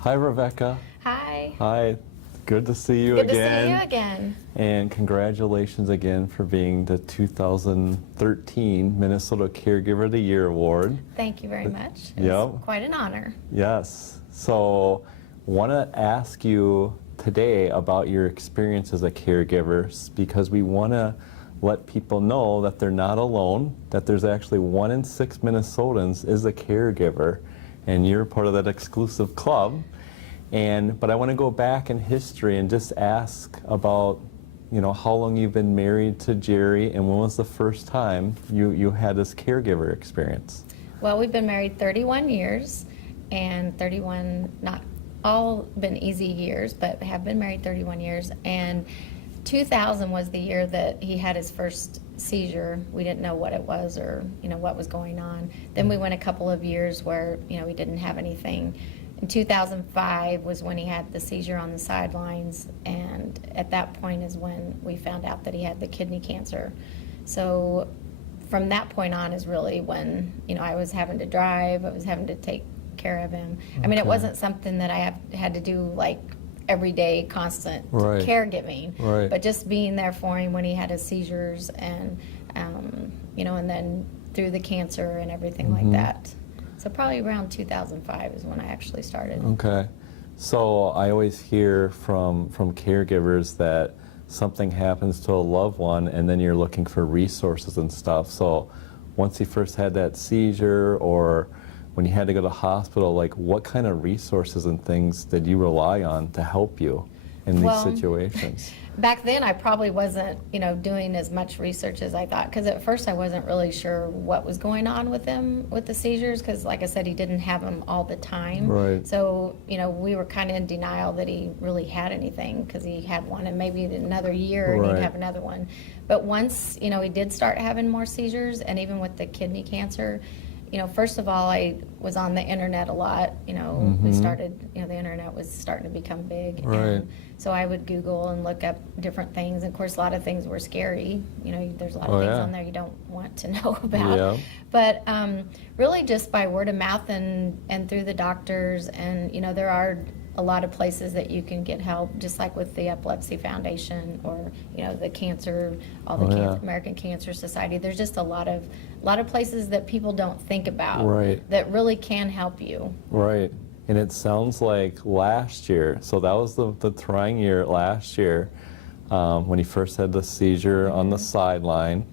Hi, Rebecca. Hi. Hi. Good to see you Good again. to see you again. And congratulations again for being the 2013 Minnesota Caregiver of the Year Award. Thank you very much. It Yep. was quite an honor. Yes. So, want to ask you today about your experience as a caregiver because we want to let people know that they're not alone, that there's actually 1 in 6 Minnesotans is a caregiver, and you're part of that exclusive club. But I want to go back in history and just ask about, how long you've been married to Jerry, and when was the first time you had this caregiver experience? Well, we've been married 31 years, and 31, not all been easy years, but have been married 31 years. And 2000 was the year that he had his first seizure. We didn't know what it was or, what was going on. Then we went a couple of years where, he didn't have anything. In 2005 was when he had the seizure on the sidelines, and at that point is when we found out that he had the kidney cancer. So from that point on is really when, I was having to drive, I was having to take care of him. I mean, it wasn't something that I had to do like everyday constant caregiving, but just being there for him when he had his seizures and, and then through the cancer and everything like that. So probably around 2005 is when I actually started. Okay. So I always hear from caregivers that something happens to a loved one and then you're looking for resources and stuff. So once he first had that seizure or when you had to go to the hospital, like what kind of resources and things did you rely on to help you in these situations? Back then I probably wasn't, doing as much research as I thought, because at first I wasn't really sure what was going on with him with the seizures, because like I said, he didn't have them all the time. Right. So, we were kind of in denial that he really had anything, because he had one and maybe another year and he'd have another one. But once, he did start having more seizures, and even with the kidney cancer, first of all, I was on the internet a lot. We started, the internet was starting to become big. Right. And so I would Google and look up different things. And of course, a lot of things were scary. There's a lot of things on there you don't want to know about. Yeah. But really just by word of mouth and through the doctors. And, there are a lot of places that you can get help, just like with the Epilepsy Foundation or, the cancer, all the American Cancer Society. There's just a lot of places that people don't think about that really can help you. Right. And it sounds like last year, so that was the trying year last year when he first had the seizure on the sideline.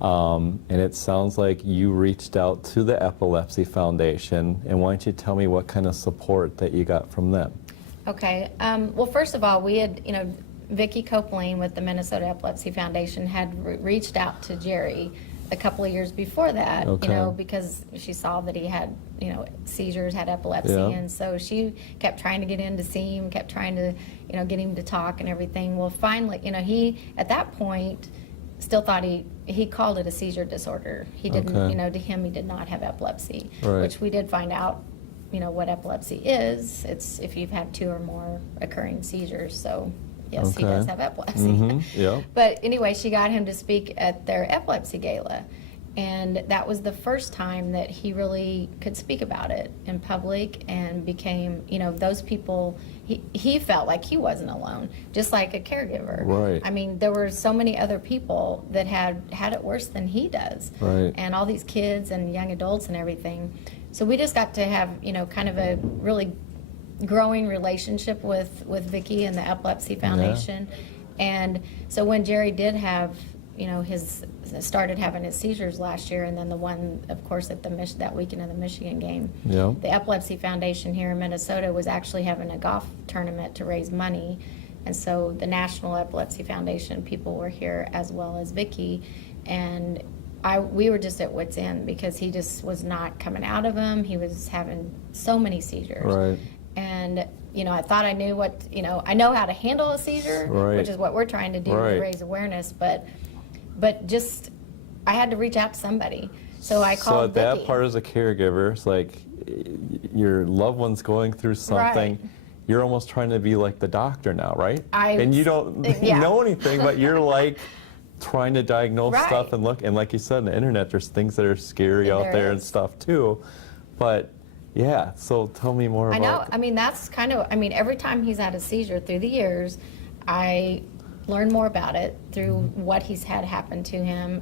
And it sounds like you reached out to the Epilepsy Foundation. And why don't you tell me what kind of support that you got from them? Okay. Well, first of all, we had, Vicki Copeland with the Minnesota Epilepsy Foundation had reached out to Jerry a couple of years before that, because she saw that he had, seizures, had epilepsy, and so she kept trying to get in to see him, kept trying to, get him to talk and everything. Well, finally, he, at that point, still thought he called it a seizure disorder. He didn't, to him, he did not have epilepsy, which we did find out, what epilepsy is. It's if you've had 2 or more occurring seizures, so yes, he does have epilepsy. But anyway, she got him to speak at their epilepsy gala, and that was the first time that he really could speak about it in public and became, those people, he felt like he wasn't alone, just like a caregiver. Right. I mean, there were so many other people that had it worse than he does, and all these kids and young adults and everything. So we just got to have, kind of a really growing relationship with Vicki and the Epilepsy Foundation. And so when Jerry did have, started having his seizures last year, and then the one, of course, at that weekend of the Michigan game, the Epilepsy Foundation here in Minnesota was actually having a golf tournament to raise money. And so the National Epilepsy Foundation people were here, as well as Vicki, and we were just at wit's end because he just was not coming out of them. He was having so many seizures. And, I thought I knew I know how to handle a seizure, which is what we're trying to do to raise awareness, but just, I had to reach out to somebody. So I called Vicki. So at Vicki. that part as a caregiver, it's like your loved one's going through something. You're almost trying to be like the doctor now, right? And you don't know anything, but you're like trying to diagnose stuff and look. And like you said, on the internet, there's things that are scary out there and stuff too. But Yeah, so tell me more I about. know. I mean, that's kind of, I mean, every time he's had a seizure through the years, I learn more about it through what he's had happen to him.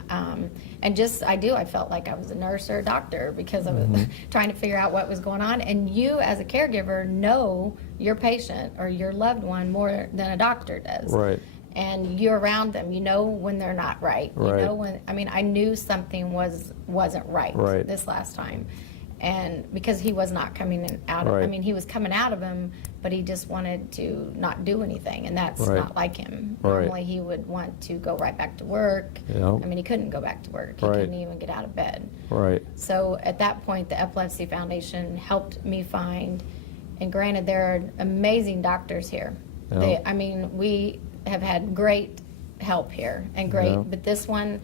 And just, I felt like I was a nurse or a doctor because I was trying to figure out what was going on. And you, as a caregiver, know your patient or your loved one more than a doctor does. Right. And you're around them. You know when they're not right. Right. You know when, I mean, I knew something wasn't right, Right. this last time. And because he was not coming out of, I Right. mean, he was coming out of him, but he just wanted to not do anything, and that's Right. not like him. Right. Normally he would want to go right back to work. Yeah. I mean, he couldn't go back to work. He Right. couldn't even get out of bed. Right. So at that point, the Epilepsy Foundation helped me find, and granted, there are amazing doctors here. Yeah. I mean, we have had great help here and great, Yeah. but this one,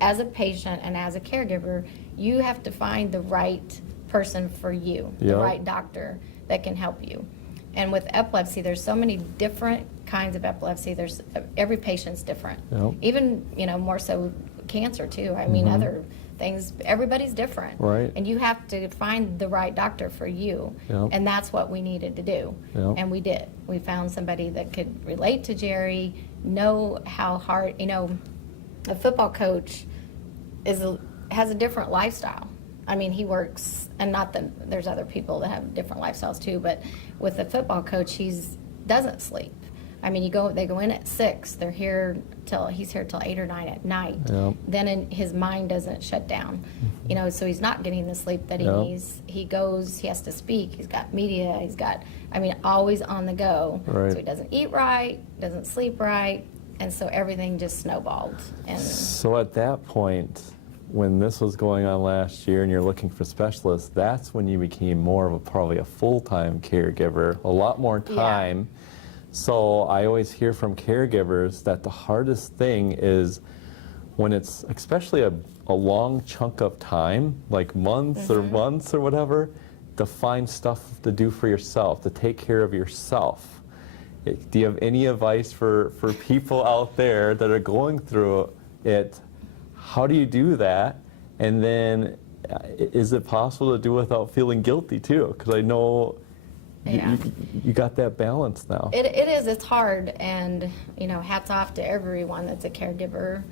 as a patient and as a caregiver, you have to find the right person for you, Yeah. the right doctor that can help you. And with epilepsy, there's so many different kinds of epilepsy. There's every patient's different. Yeah. Even, more so cancer too. I mean, other things, everybody's different. Right. And you have to find the right doctor for you. Yeah. And that's what we needed to do. Yeah. And we did. We found somebody that could relate to Jerry, know how hard, a football coach has a different lifestyle. I mean, he works, and not that there's other people that have different lifestyles too, but with the football coach, he's doesn't sleep. I mean, they go in at 6. He's here till 8 or 9 at night. Yeah. Then his mind doesn't shut down, so he's not getting the sleep that he Yeah. needs. He has to speak. He's got media. Always on the go. Right. So he doesn't eat right, doesn't sleep right, and so everything just snowballed. And So at that point, when this was going on last year and you're looking for specialists, that's when you became more of probably a full-time caregiver, a lot more time. So I always hear from caregivers that the hardest thing is when it's especially a long chunk of time, like months or whatever, to find stuff to do for yourself, to take care of yourself. Do you have any advice for people out there that are going through it? How do you do that? And then is it possible to do without feeling guilty too? Because I know you got that balance now. It is. It's hard, and hats off to everyone that's a caregiver.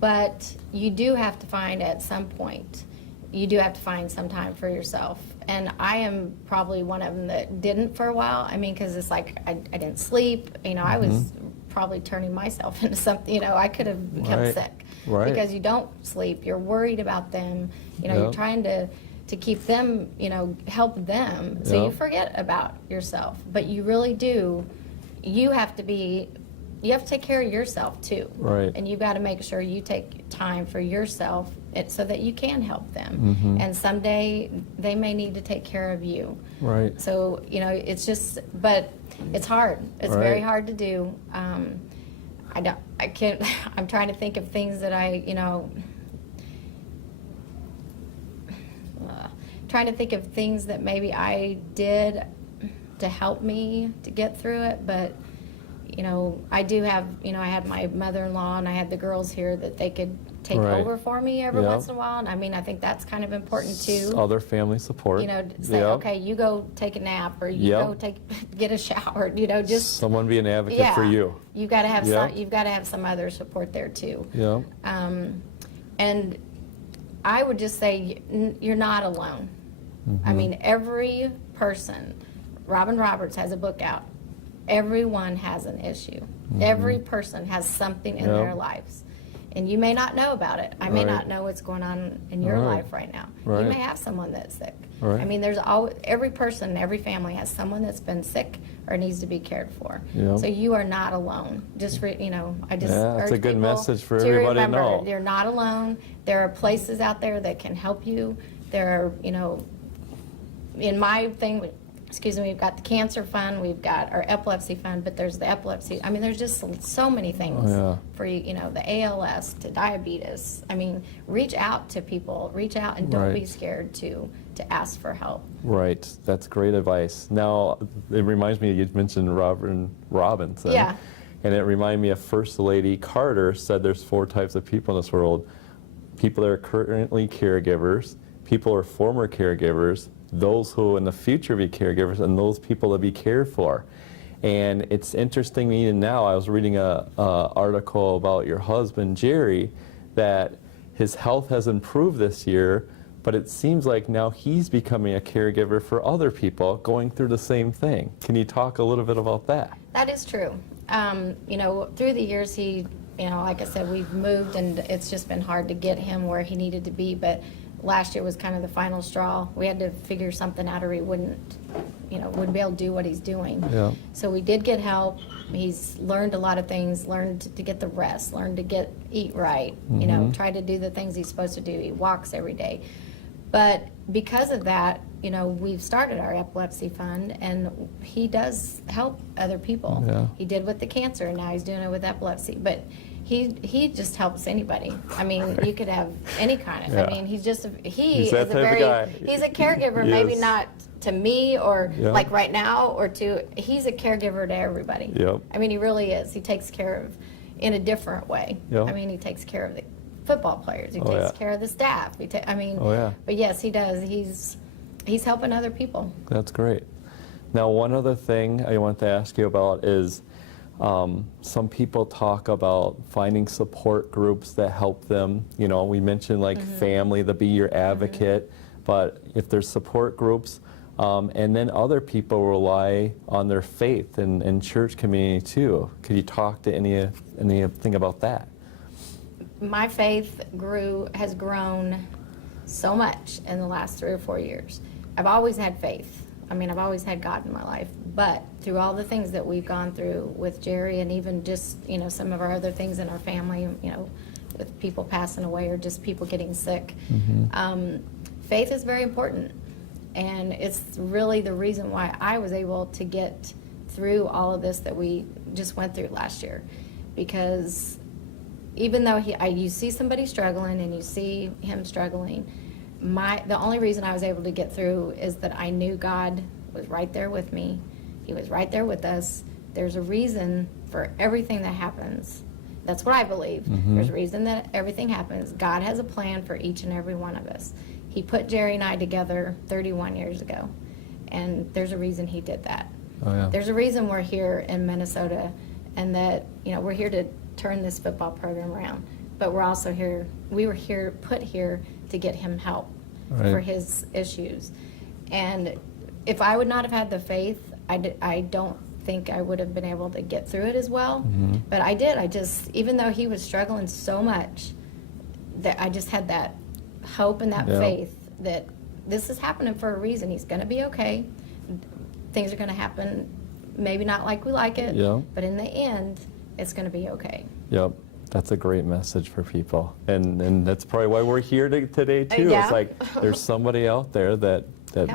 But you do have to find at some point. You do have to find some time for yourself. And I am probably one of them that didn't for a while. I mean, because it's like I didn't sleep. I was probably turning myself into something. I could have become sick. Right. Because you don't sleep. You're worried about them. You're trying to keep them, help them. So you forget about yourself. But you really do. You have to take care of yourself too. Right. And you've got to make sure you take time for yourself so that you can help them. And someday they may need to take care of you. Right. So, it's just, but it's hard. It's very hard to do. I can't, I'm trying to think of things that trying to think of things that maybe I did to help me to get through it, but I do have, I had my mother-in-law and I had the girls here that they could take over for me every once in a while, and I think that's kind of important too. Other family support. Say, okay, you go take a nap, or you go get a shower, just someone be an advocate for you. You've got to have you've got to have some other support there too. Yeah. And I would just say you're not alone. I mean, every person, Robin Roberts has a book out. Everyone has an issue. Every person has something in their lives. And you may not know about it. I may not know what's going on in your life right now. You may have someone that's sick. I mean, there's every person, every family has someone that's been sick or needs to be cared for. So you are not alone. Just I just that's urge a good people message for everybody to remember, know. you're not alone. There are places out there that can help you. There are, in my thing, we've got the cancer fund, we've got our epilepsy fund, but there's the epilepsy. I mean, there's just so many things for you, the ALS to diabetes. I mean, reach out to people, reach out, and don't be scared to ask for help. Right, that's great advice. Now, it reminds me, you mentioned Robinson. Yeah. And it reminded me of First Lady Carter said there's 4 types of people in this world. People that are currently caregivers, people who are former caregivers, those who in the future be caregivers and those people to be cared for. And it's interesting even now, I was reading a article about your husband, Jerry, that his health has improved this year, but it seems like now he's becoming a caregiver for other people going through the same thing. Can you talk a little bit about that? That is true. You know, through the years, he, you know, like I said, we've moved and it's just been hard to get him where he needed to be, but last year was kind of the final straw. We had to figure something out or he wouldn't be able to do what he's doing. Yeah. So we did get help. He's learned a lot of things, learned to get the rest, learned to eat right, you know, try to do the things he's supposed to do. He walks every day. But because of that, you know, we've started our epilepsy fund, and he does help other people. Yeah. He did with the cancer, and now he's doing it with epilepsy. But he just helps anybody. I mean, you could have any kind of. Yeah. I mean, he's just He's that type of guy. he's a caregiver. Maybe Yes. not to me or Yeah. like right now, or he's a caregiver to everybody. Yep. I mean, he really is. He takes care of in a different way. Yep. I mean, he takes care of the football players. He Oh, takes yeah. care of the staff. Oh, yeah. But yes, he does. He's helping other people. That's great. Now, one other thing I want to ask you about is some people talk about finding support groups that help them. You know, we mentioned like family to be your advocate, but if there's support groups, and then other people rely on their faith and church community too. Could you talk to anything about that? My faith has grown so much in the last 3 or 4 years. I've always had faith. I mean, I've always had God in my life. But through all the things that we've gone through with Jerry, and even just, you know, some of our other things in our family, you know, with people passing away or just people getting sick, faith is very important. And it's really the reason why I was able to get through all of this that we just went through last year. Because even though you see somebody struggling and you see him struggling, the only reason I was able to get through is that I knew God was right there with me. He was right there with us. There's a reason for everything that happens. That's what I believe. There's a reason that everything happens. God has a plan for each and every one of us. He put Jerry and I together 31 years ago, and there's a reason he did that. Oh, yeah. There's a reason we're here in Minnesota, and that, you know, we're here to turn this football program around, but we're also we were put here to get him help for his issues. And if I would not have had the faith, I don't think I would have been able to get through it as well. But I did. Even though he was struggling so much, that I just had that hope and that faith that this is happening for a reason. He's going to be okay. Things are going to happen, maybe not like we like it, but in the end, it's going to be okay. Yep. That's a great message for people. And that's probably why we're here today too. Yeah. It's like there's somebody out there that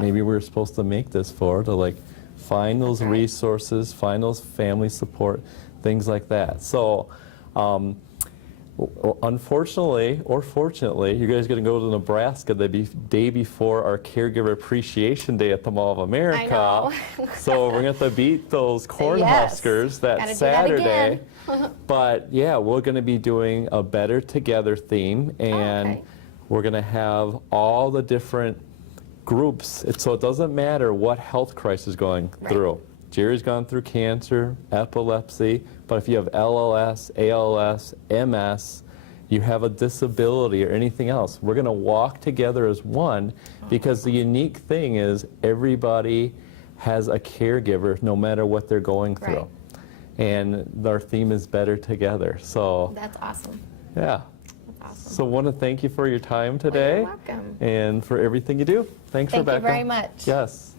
maybe we're supposed to make this for, to like find those resources, find those family support, things like that. So unfortunately or fortunately, you guys are going to go to Nebraska the day before our Caregiver Appreciation Day at the Mall of America. I know. So we're going to have to beat those Cornhuskers that Gotta do that Saturday. again. But yeah, we're going to be doing a Better Together theme, and we're going to have all the different groups. So it doesn't matter what health crisis is going through. Jerry's gone through cancer, epilepsy, but if you have LLS, ALS, MS, you have a disability or anything else, we're going to walk together as one, because the unique thing is everybody has a caregiver no matter what they're going through. And our theme is Better Together. So that's awesome. Yeah. That's awesome. So I want to thank you for your time today. Well, you're welcome. And for everything you do. Thanks for Thank you back very on. much. Yes.